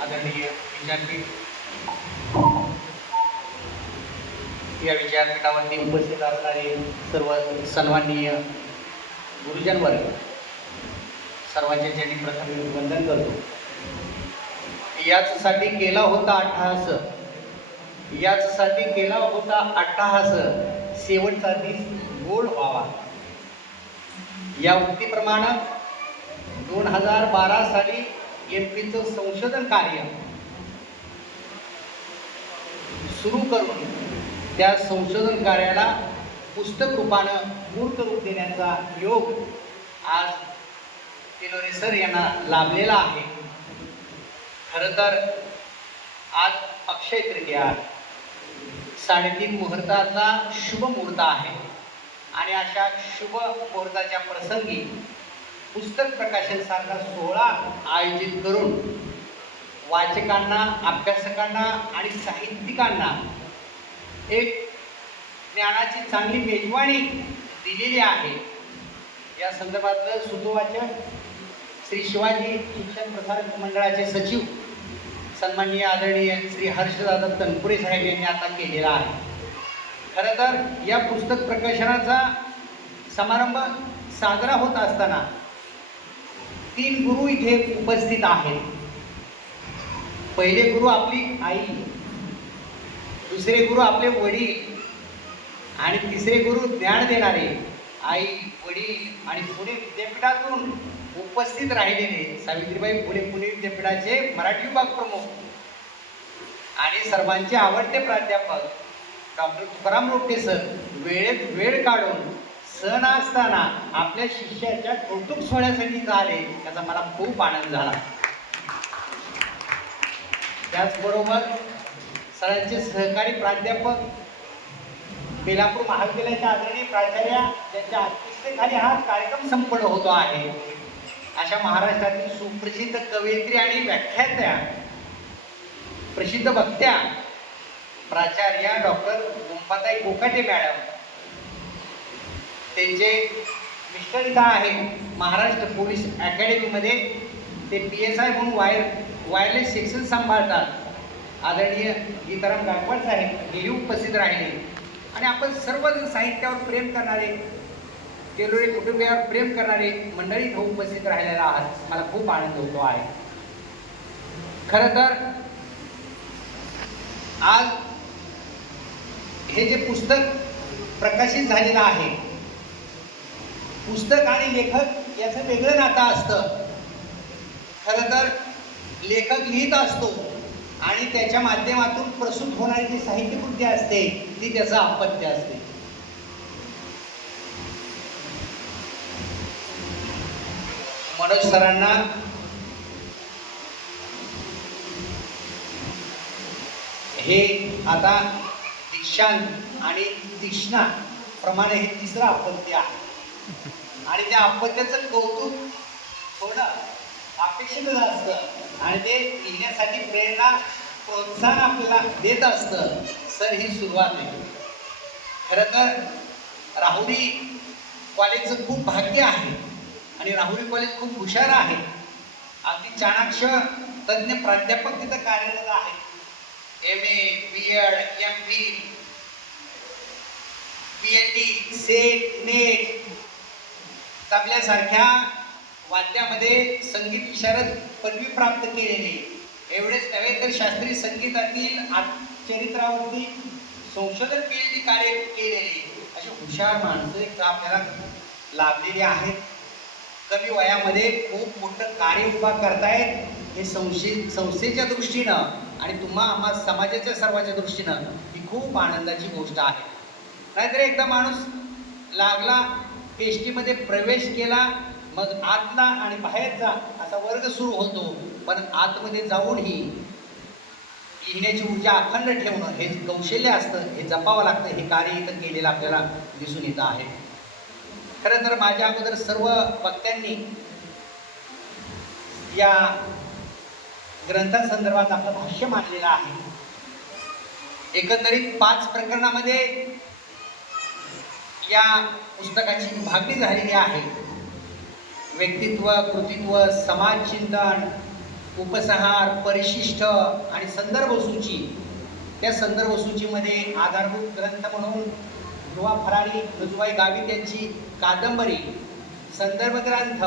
आदरणीय विद्यार्थी, या विद्यापीठावरती उपस्थित असणारे सर्व सन्माननीय गुरुजन वर्ग, सर्वांचे ज्यांनी प्रथम वंदन करतो. याचसाठी केला होता अट्टहास, याचसाठी केला होता अट्टहास, शेवटचा दिस गोड व्हावा. या उक्तीप्रमाणे 2012 साली एमपीचं संशोधन कार्य सुरू करून त्या संशोधन कार्याला पुस्तक रूपानं मूर्त रूप देण्याचा योग आज तिलोरे सर यांना लाभलेला आहे. खरं तर आज अक्षय तृतीया, 3:30 मुहूर्ताचा शुभ मुहूर्त आहे आणि अशा शुभ मुहूर्ताच्या प्रसंगी पुस्तक प्रकाशन सारखा सोहळा आयोजित करून वाचकांना, अभ्यासकांना आणि साहित्यिकांना एक ज्ञानाची चांगली मेजवानी दिलेली आहे. या संदर्भातलं सुतोवाचन श्री शिवाजी शिक्षण प्रसारक मंडळाचे सचिव सन्माननीय आदरणीय श्री हर्षदादा तनपुरे साहेब यांनी आता केलेला आहे. खरं तर या पुस्तक प्रकाशनाचा समारंभ साजरा होत असताना 3 गुरु इथे उपस्थित आहेत. पहिले गुरु आपली आई, दुसरे गुरु आपले वडील आणि तिसरे गुरु ज्ञान देणारे आई, वडील आणि पुणे विद्यापीठातून उपस्थित राहिलेले सावित्रीबाई फुले पुणे विद्यापीठाचे मराठी विभाग प्रमुख आणि सर्वांचे आवडते प्राध्यापक डॉक्टर तुकाराम रोपटे सर वेळेत वेळ काढून सण असताना आपल्या शिष्याच्या कौतुक सोहळ्यासाठी आले, त्याचा मला खूप आनंद झाला. त्याचबरोबर सरांचे सहकारी प्राध्यापक, बेलापूर महाविद्यालयाच्या आदरणीय प्राचार्या, ज्यांच्या अध्यक्षतेखाली हा कार्यक्रम संपन्न होतो आहे, अशा महाराष्ट्रातील सुप्रसिद्ध कवयित्री आणि व्याख्यात्या, प्रसिद्ध वक्त्या प्राचार्या डॉक्टर गुंफाताई कोकाटे मॅडम, त्यांचे मिस्टर इथं आहे महाराष्ट्र पोलीस अकॅडमीमध्ये, ते PSI म्हणून वायरलेस सेक्शन सांभाळतात, आदरणीय गीताराम गायकवाड साहेब हेही उपस्थित राहिले. आणि आपण सर्वजण साहित्यावर प्रेम करणारे, तिलोरे कुटुंबियावर प्रेम करणारे मंडळी इथं उपस्थित राहिलेला आहात, मला खूप आनंद होतो आहे. खरं तर आज हे जे पुस्तक प्रकाशित झालेलं आहे, पुस्तक आणि लेखक याचं वेगळं नातं असतं. खरं तर लेखक लिहित असतो आणि त्याच्या माध्यमातून प्रसूत होणारी जी साहित्यकृती असते ती त्याचं अपत्य असते. मनोज सरांना हे आता दीक्षांत आणि तीक्ष्णा प्रमाणे हे तिसरं अपत्य आहे आणि त्या अपत्याचं कौतुक होणं अपेक्षित असतं आणि ते लिहिण्यासाठी प्रेरणा, प्रोत्साहन आपल्याला देत असतं. सर ही सुरुवात आहे. खरं तर राहुरी कॉलेजचं खूप भाग्य आहे आणि राहुरी कॉलेज खूप हुशार आहे. अगदी चाणाक्ष तज्ज्ञ प्राध्यापक तिथं कार्यरत आहेत. MA, BEd, MPhil, PhD, SET, NET, तबल्यासारख्या वाद्यामध्ये संगीत विशारद पदवी प्राप्त केलेले, एवढेच नव्हे तर शास्त्रीय संगीतातील चरित्रावरती संशोधन PhD कार्य केलेले अशी हुशार माणसं एक आपल्याला लाभलेली आहेत. कमी वयामध्ये खूप मोठं कार्य उभा करतायत. हे संस्थेच्या दृष्टीनं आणि आम्हा समाजाच्या सर्वांच्या दृष्टीनं ही खूप आनंदाची गोष्ट आहे. नाहीतर एकदा माणूस लागला, PhD मध्ये प्रवेश केला, मग आतला आणि बाहेरचा असा वर्ग सुरू होतो, पण आतमध्ये जाऊनही लिहिण्याची ऊर्जा अखंड ठेवणं हे कौशल्य असतं, हे जपावं लागतं. हे कार्य इथं केलेलं आपल्याला दिसून येतं आहे. खरं तर माझ्या अगोदर सर्व वक्त्यांनी या ग्रंथासंदर्भात आपलं भाष्य मांडलेलं आहे. एकंदरीत 5 प्रकरणामध्ये या पुस्तकाची विभागणी झालेली आहे. व्यक्तित्व, कृतित्व, समाज चिंतन, उपसंहार, परिशिष्ट आणि संदर्भ सूची, त्या संदर्भ सूचीमध्ये आधारभूत ग्रंथ म्हणून युवा फरारी नजुबाई गावित यांची कादंबरी, संदर्भ ग्रंथ,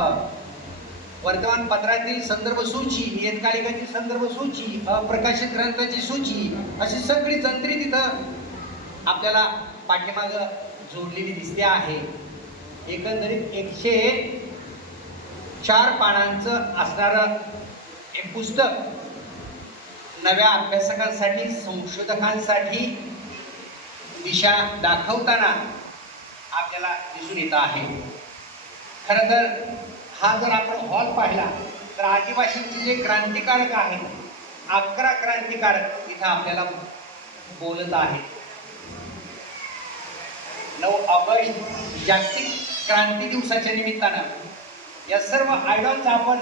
वर्तमानपत्रातील संदर्भ सूची, नियतकालिकाची संदर्भ सूची, अप्रकाशित ग्रंथाची सूची, अशी सगळी जंत्री तिथं आपल्याला पाठीमाग जोडलेली दिसते आहे. एकंदरीत 104 पानांचं असणारं हे पुस्तक नव्या अभ्यासकांसाठी, संशोधकांसाठी दिशा दाखवताना आपल्याला दिसून येत आहे. खरं तर हा जर आपण हॉल पाहिला तर आदिवासींचे जे क्रांतिकारक आहेत, 11 क्रांतिकारक इथं आपल्याला बोलत आहेत. 9 ऑगस्ट जागतिक क्रांती दिवसाच्या निमित्तानं या सर्व आयडॉलचा आपण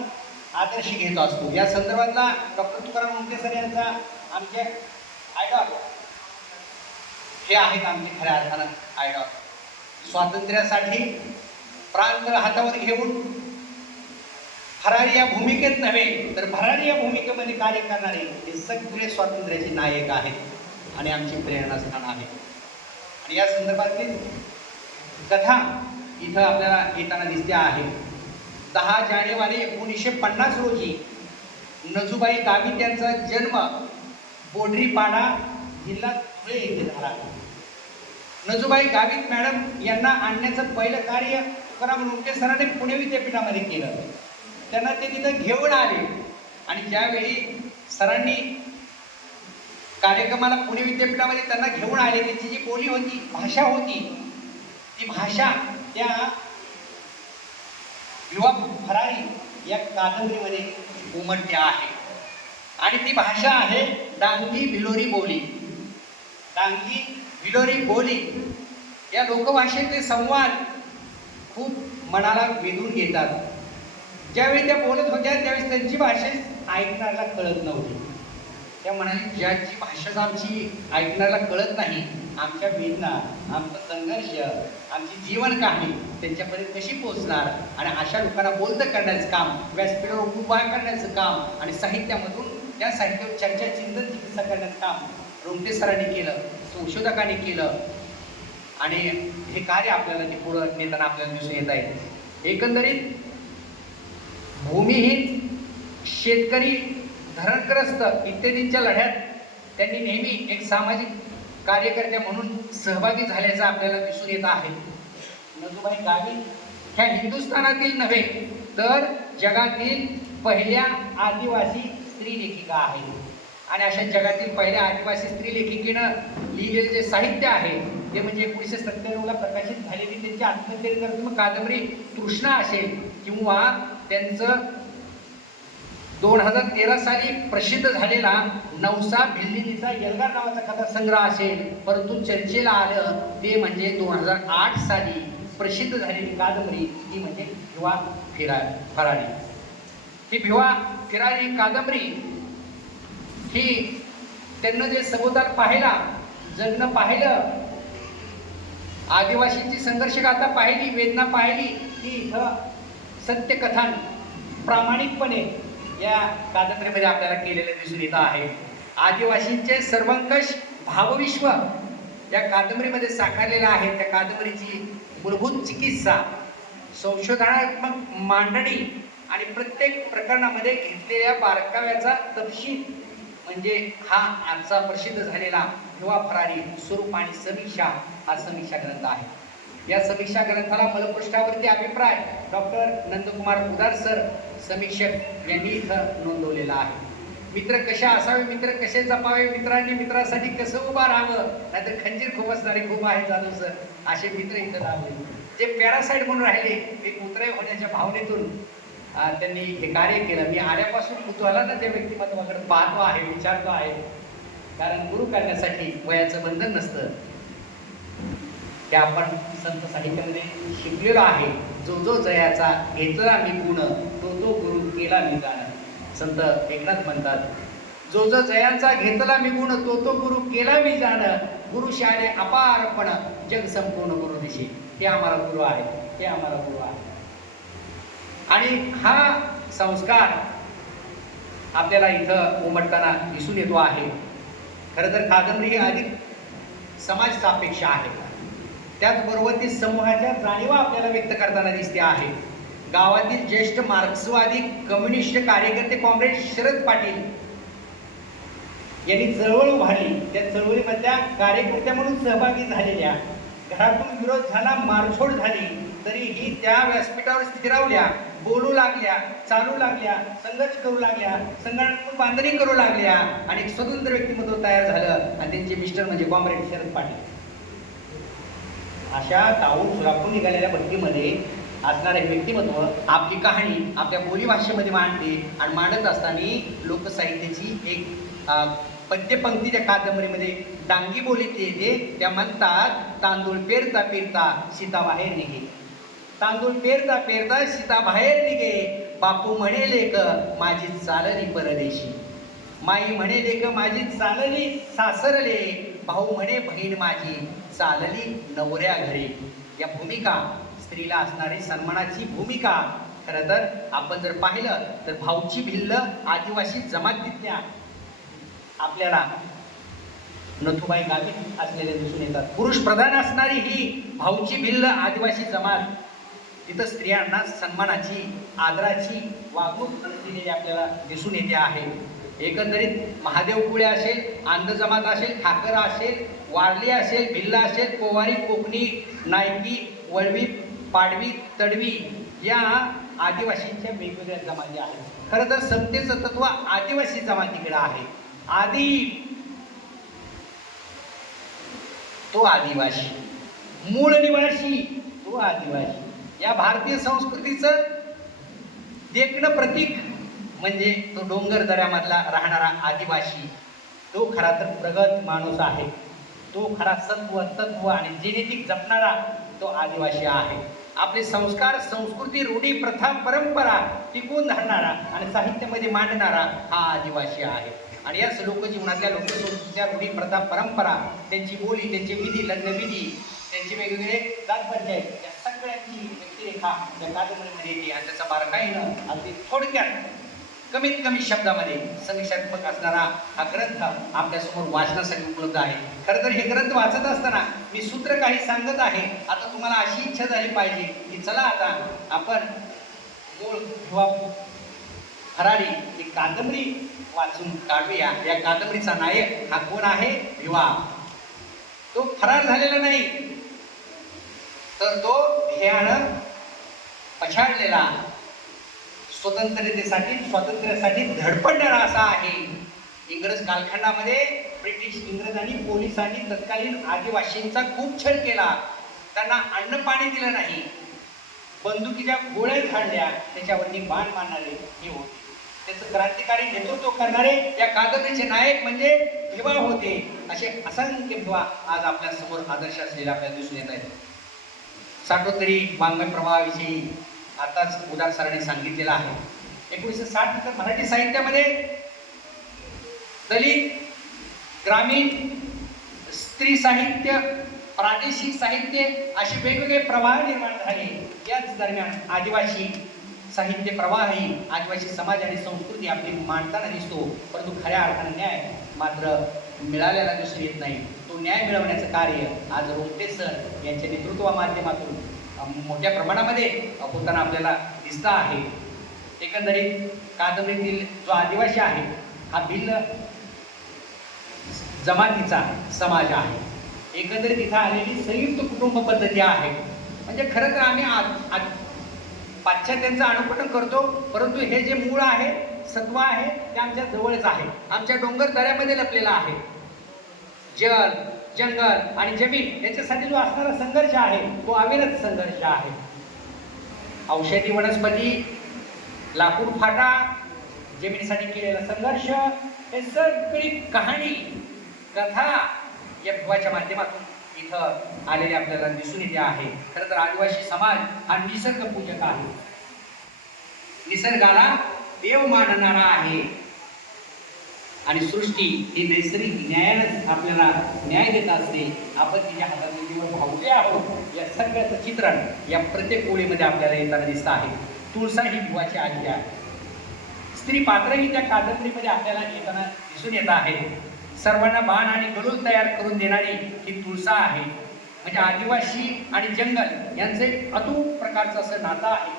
आदर्श घेत असतो. या संदर्भातला डॉक्टर तुकाराम मुंडे सर यांचा आमचे आयडॉल हे आहेत, आमचे खऱ्या अर्थानं आयडॉल. स्वातंत्र्यासाठी प्रांत हातावर घेऊन भरारी या भूमिकेत नव्हे तर भरारी या भूमिकेमध्ये कार्य करणारे हे सगळे स्वातंत्र्याचे नायक आहेत आणि आमची प्रेरणास्थान आहे. आणि या संदर्भातली कथा इथं आपल्याला येताना दिसते आहे. 10 जानेवारी 1950 रोजी नजुबाई गावित यांचा जन्म बोडरीपाडा, जिल्हा धुळे येथे झाला. नजुबाई गावित मॅडम यांना आणण्याचं पहिलं कार्य तुकाराम मुंडे सरांनी पुणे विद्यापीठामध्ये केलं. त्यांना ते तिथं घेऊन आले आणि ज्यावेळी सरांनी कार्यक्रमाला पुणे विद्यापीठामध्ये त्यांना घेऊन आले, त्यांची जी बोली होती, भाषा होती, ती भाषा त्या युवा फरारी या कादंबरीमध्ये उमटते आहे. आणि ती भाषा आहे डांगी भिलोरी बोली. डांगी भिलोरी बोली या लोकभाषेतले संवाद खूप मनाला वेधून घेतात. ज्यावेळी त्या बोलत होत्या त्यावेळी त्यांची भाषा ऐकणाऱ्याला कळत नव्हती. त्या म्हणाले, ज्याची भाषाच आमची ऐकणाऱ्याला कळत नाही, आमच्या वेदना, आमचा संघर्ष, आमची जीवन कहाणी त्यांच्यापर्यंत कशी पोहोचणार. आणि अशा लोकांना बोलतं करण्याचं काम, व्यासपीठावर उभा करण्याचं काम आणि साहित्यामधून त्या साहित्यावर चर्चा, चिंतन, चिकित्सा करण्याचं काम रुमटे सरांनी केलं, संशोधकांनी केलं. आणि हे कार्य आपल्याला ते पुढं नेताना आपल्याला दिसून येत आहे. एकंदरीत भूमिहीन, शेतकरी, धरणग्रस्त इत्यादींच्या लढ्यात त्यांनी नेहमी एक सामाजिक कार्यकर्त्या म्हणून सहभागी झाल्याचं आपल्याला दिसून येत आहे. नजुबाई गावित ह्या हिंदुस्थानातील नव्हे तर जगातील पहिल्या आदिवासी स्त्री लेखिका आहेत. आणि अशा जगातील पहिल्या आदिवासी स्त्री लेखिकेनं लिहिलेले जे साहित्य आहे ते म्हणजे 1997ला प्रकाशित झालेली त्यांची आत्मचरित्रात्मक कादंबरी तृष्णा असेल किंवा त्यांचं 2013 साली प्रसिद्ध झालेला नवसा भिल्लिनीचा एल्गार नावाचा कथासंग्रह असेल. परंतु चर्चेला आलं ते म्हणजे 2008 साली प्रसिद्ध झालेली कादंबरी ती म्हणजे भिवा फरारी. ही भिवा फरारी कादंबरी ही त्यांना जे सभोवताल पाहिला, जगणं पाहिलं, आदिवासींची संघर्षगाथा पाहिली, वेदना पाहिली, ती इथं सत्यकथन प्रामाणिकपणे या कादंबरीमध्ये आपल्याला केलेलं दिसून येत आहे. आदिवासींचे सर्वंकष भावविश्व या कादंबरीमध्ये साकारलेलं आहे. त्या कादंबरीची मूलभूत चिकित्सा, संशोधनात्मक मांडणी आणि प्रत्येक प्रकरणामध्ये घेतलेल्या बारकाव्याचा तपशील म्हणजे हा आजचा प्रसिद्ध झालेला भिवा फरारी स्वरूप आणि समीक्षा हा समीक्षा ग्रंथ आहे. या समीक्षा ग्रंथाला मलपृष्ठावरती अभिप्राय डॉक्टर नंदकुमार उदार सर समीक्षक यांनी इथं नोंदवलेला आहे. मित्र कशा असावे, मित्र कसे जपावे, मित्रांनी मित्रासाठी कसं उभा राहावं, नाहीतर खंजीर खूप असणारे खूप आहे जाधव सर, असे मित्र इथं लावले. जे पॅरासाईट म्हणून राहिले, एक उतराई होण्याच्या भावनेतून त्यांनी हे कार्य केलं. मी आल्यापासून कुतूहलानं त्या व्यक्तिमत्वाकडे पाहतो आहे, विचारतो आहे. कारण गुरु करण्यासाठी वयाचं बंधन नसतं. ते आपण संत साहित्यामध्ये शिकलेलो आहे. जो जो जयाचा घेतला मी गुण, तो तो गुरु केला मी जाण. संत एकनाथ म्हणतात, जो जो जयांचा घेतला मी गुण, तो तो गुरु केला मी जाण. गुरु शाळे अपारपण, जग संपूर्ण गुरु दिशी. हे आम्हाला गुरु आहे, हे आम्हाला गुरु आहे. आणि हा संस्कार आपल्याला इथं उमटताना दिसून येतो आहे. खरं तर कादंबरी ही अधिक समाज सापेक्ष आहे. त्याचबरोबर ती समूहाच्या जाणीवा आपल्याला व्यक्त करताना दिसते आहे. गावातील ज्येष्ठ मार्क्सवादी कम्युनिस्ट कार्यकर्ते कॉम्रेड शरद पाटील यांनी चळवळ उभारली. त्या चळवळीमधल्या कार्यकर्त्या म्हणून सहभागी झालेल्या, घरातून विरोध झाला, मारझोड झाली, तरीही त्या व्यासपीठावर स्थिरावल्या, बोलू लागल्या, चालू लागल्या, संघर्ष करू लागल्या, संघटनात्मक बांधणी करू लागल्या आणि एक स्वतंत्र व्यक्तिमत्व तयार झालं. आणि त्यांचे मिस्टर म्हणजे कॉम्रेड शरद पाटील. अशा तावून सुराखून निघालेल्या भट्टीमध्ये असणारे व्यक्तिमत्व आपली कहाणी आपल्या बोलीभाषेमध्ये मांडते. आणि मांडत असताना लोकसाहित्याची एक पद्यपंक्ती त्या कादंबरीमध्ये डांगी बोलीत येते. त्या म्हणतात, तांदूळ पेरता पेरता सीता बाहेर निघे, तांदूळ पेरता पेरता सीता बाहेर निघे, बापू म्हणे लेक माझी चालली परदेशी, माई म्हणे लेक माझी चालली सासरले, भाऊ म्हणे बहीण माझी चालली नवऱ्या घरी. या भूमिका, स्त्रीला असणारी सन्मानाची भूमिका, खरं तर आपण जर पाहिलं तर भाऊची भिल्ल आदिवासी जमातीतल्या आपल्याला नथुबाई गावित असलेले दिसून येतात. पुरुष प्रधान असणारी ही भाऊची भिल्ल आदिवासी जमात, तिथं स्त्रियांना सन्मानाची, आदराची वागणूक दिलेली आपल्याला दिसून येते आहे. एकंदरीत महादेव कुळे असेल, आंध जमात असेल, ठाकर असेल, वारली असेल, भिल्ल असेल, पोवारी, कोकणी, नायकी, वळवी, पाडवी, तडवी या आदिवासींच्या वेगवेगळ्या जमाती आहेत. खरं तर समतेचं तत्व आदिवासी जमातीकडे आहे. आदी तो आदिवासी, मूळ निवासी तो आदिवासी. या भारतीय संस्कृतीचं देखणं प्रतीक म्हणजे तो डोंगर दऱ्यामधला राहणारा आदिवासी. तो खरा तर प्रगत माणूस आहे. तो खरा सत्व, तत्व आणि जेनेटिक जपणारा तो आदिवासी आहे. आपले संस्कार, संस्कृती, रूढी, प्रथा, परंपरा टिकवून धरणारा आणि साहित्यामध्ये मांडणारा हा आदिवासी आहे. आणि याच लोकजीवनातल्या लोकसंस्कृतीच्या रूढी, प्रथा, परंपरा, त्यांची बोली, त्यांचे विधी, लग्नविधी, त्यांचे वेगवेगळे जातपंचायत, या सगळ्यांची व्यक्तिरेखा या कादंबरीमध्ये येते. आणि त्याचा बारकाईनं अगदी थोडक्यात कमीत कमी शब्दामध्ये समीक्षात्मक असणारा हा ग्रंथ आपल्यासमोर वाचण्यासाठी उपलब्ध आहे. खरं तर हे ग्रंथ वाचत असताना मी सूत्र काही सांगत आहे. आता तुम्हाला अशी इच्छा झाली पाहिजे की चला आता आपण मूळ किंवा फरारी ही कादंबरी वाचून काढूया. या कादंबरीचा नायक हा कोण आहे? भिवा. तो फरार झालेला नाही, तर तो ध्येयानं पछाडलेला, स्वतंत्रतेसाठी, स्वातंत्र्यासाठी धडपडणारा असा आहे. इंग्रज कालखंडामध्ये इंग्रजांनी, पोलिसांनी तत्कालीन आदिवासींचा खूप छळ केला. त्यांना अन्न पाणी दिलं नाही, बंदुकीच्या गोळ्या झाडल्या, त्याच्यावरती बाण मारणारे हे होते. त्याचं क्रांतिकारी नेतृत्व करणारे या कादंबरीचे नायक म्हणजे भिवा होते. असे असंख्य भिवा आज आपल्या समोर आदर्श असलेले आपल्याला दिसून येत आहेत. साठोत्तरी वाङ्मय प्रवाहाविषयी आताच उदार सरांनी सांगितलेलं आहे. 1960 मराठी साहित्यामध्ये दलित, ग्रामीण, स्त्री साहित्य, प्रादेशिक साहित्य असे वेगवेगळे प्रवाह निर्माण झाले. याच दरम्यान आदिवासी साहित्य प्रवाहही, आदिवासी समाज आणि संस्कृती आपली मांडताना दिसतो. परंतु खऱ्या अर्थाने न्याय मात्र मिळालेला दिसून येत नाही. तो न्याय मिळवण्याचं कार्य आज रोमटे सर यांच्या नेतृत्वा माध्यमातून मोठ्या प्रमाणामध्ये होताना आपल्याला दिसत आहे. एकंदरीत कादंबरीतील जो आदिवासी आहे हा भिल्ल जमातीचा समाज आहे. एकंदरीत इथं आलेली संयुक्त कुटुंब पद्धती आहे. म्हणजे खरं तर आम्ही पाश्चात्यांचं अनुकरण करतो, परंतु हे जे मूळ आहे, सत्व आहे, ते आमच्या जवळच आहे, आमच्या डोंगर दऱ्यामध्ये लपलेला आहे. जल, जंगल आणि जमीन याच्यासाठी जो असणारा संघर्ष आहे तो अविरत संघर्ष आहे. औषधी वनस्पती, लाकूड फाटा, जमिनीसाठी केलेला संघर्ष, हे सगळी कहाणी, कथा या भिवाच्या माध्यमातून इथं आलेले आपल्याला दिसून येते आहे. खरं तर आदिवासी समाज हा निसर्ग पूजक आहे, निसर्गाला देव मानणारा आहे आणि सृष्टी ही नैसर्गिक न्यायानं आपल्याला न्याय देत असते. आपण तिच्या हातात भावले आहोत या सगळ्याचं चित्रण या प्रत्येक ओळीमध्ये आपल्याला येताना दिसत आहे. तुळसा ही भिवाची आज्ञा आहे. स्त्री पात्रही त्या कादंबरीमध्ये आपल्याला येताना दिसून येत आहे. सर्वांना बाण आणि गळून तयार करून देणारी ही तुळसा आहे. म्हणजे आदिवासी आणि जंगल यांचं एक अतूट प्रकारचं असं नातं आहे.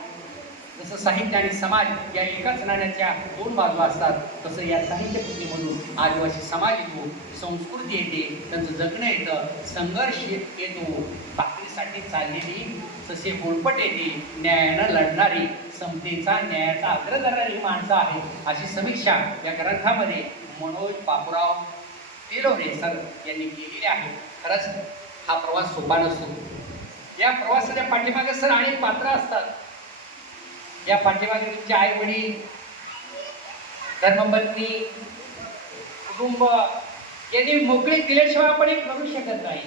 जसं साहित्य आणि समाज या एकाच नाण्याच्या दोन बाजू असतात, तसं या साहित्य कृतीमधून आदिवासी समाज येतो, संस्कृती येते, त्यांचं जगणं येतं, संघर्ष येतो, भाकरीसाठी चाललेली जसे गोलपट येते, न्यायानं लढणारी, समतेचा न्यायाचा आग्रह करणारी ही माणसं आहेत, अशी समीक्षा या ग्रंथामध्ये मनोज बापूराव तेलवरे सर यांनी केलेली आहे. खरंच हा प्रवास सोपा नसतो. या प्रवासाच्या पाठीमागे सर अनेक पात्र असतात. या पाठीमागे तुमचे आई वडील, धर्मपत्नी, कुटुंब यांनी मोकळीक दिल्याशिवाय आपण हे करू शकत नाही.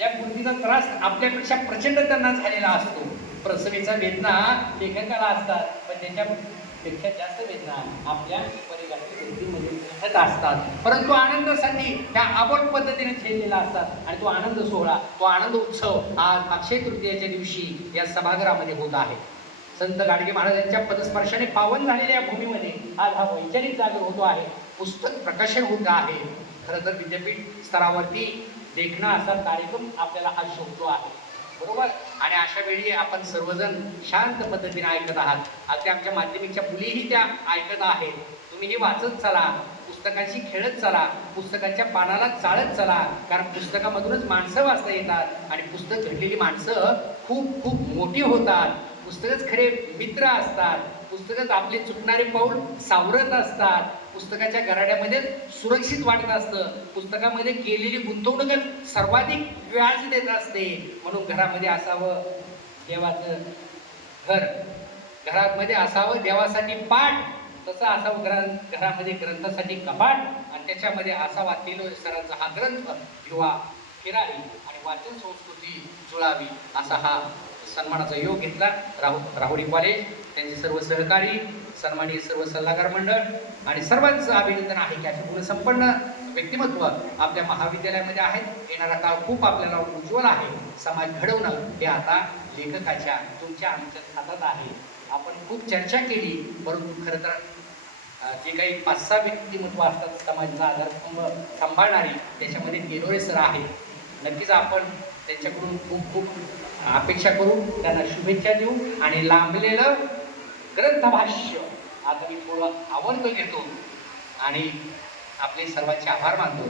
या कृतीचा त्रास आपल्यापेक्षा प्रचंड त्यांना झालेला असतो. प्रसवेचा वेदना लेखकाला असतात, पण त्याच्यापेक्षा जास्त वेदना आपल्या परिवारातील व्यक्तीमध्ये घडत असतात. परंतु आनंदासाठी त्या आबोट पद्धतीने झेललेला असतात आणि तो आनंद सोहळा, तो आनंद उत्सव आज अक्षय तृतीयेच्या दिवशी या सभागृहामध्ये होत आहे. संत गाडगे महाराजांच्या पदस्पर्शाने पावन झालेल्या या भूमीमध्ये आज हा वैचारिक जागर होतो आहे. पुस्तक प्रकाशन होत आहे. खरं तर विद्यापीठ स्तरावरती लेखना असा कार्यक्रम आपल्याला आज शोधतो आहे, बरोबर. आणि अशा वेळी आपण सर्वजण शांत पद्धतीने ऐकत आहात. अगदी आमच्या माध्यमिकच्या मुलीही त्या ऐकत आहेत. तुम्ही हे वाचत चला, पुस्तकांशी खेळत चला, पुस्तकाच्या पानाला चाळत चला, कारण पुस्तकामधूनच माणसं वाचता येतात आणि पुस्तक घडलेली माणसं खूप खूप मोठी होतात. पुस्तकच खरे मित्र असतात. पुस्तकच आपले चुकणारे पाऊल सावरत असतात. पुस्तकाच्या गराड्यामध्ये सुरक्षित वाटत असतं. पुस्तकामध्ये केलेली गुंतवणूक सर्वाधिक व्याज देत असते. म्हणून घरामध्ये असावं देवाचं घर, घरामध्ये असावं देवासाठी पाठ, तसं असावं घरामध्ये ग्रंथासाठी कपाट, आणि त्याच्यामध्ये असावा तेलवरे सरांचा हा ग्रंथ किंवा फिरावी आणि वाचन संस्कृती जुळावी, असा हा सन्मानाचा योग घेतला. राहुरी कॉलेज, त्यांचे सर्व सहकारी, सन्माननीय सर्व सल्लागार मंडळ आणि सर्वांचं अभिनंदन आहे की असे गुणसंपन्न व्यक्तिमत्व आपल्या महाविद्यालयामध्ये आहेत. येणारा काळ खूप आपल्याला उज्ज्वल आहे. समाज घडवणं हे आता लेखकाच्या, तुमच्या, आमच्या हातात आहे. आपण खूप चर्चा केली, परंतु खरं तर जे काही 5-6 व्यक्तिमत्व असतात समाजाचा आधारस्तंभ सांभाळणारी, त्याच्यामध्ये तेलवरे सर आहेत. नक्कीच आपण त्यांच्याकडून खूप खूप अपेक्षा करू, त्यांना शुभेच्छा देऊ आणि लांबलेलं ग्रंथभाष्य आता मी थोडं आवडतं घेतो आणि आपले सर्वांचे आभार मानतो.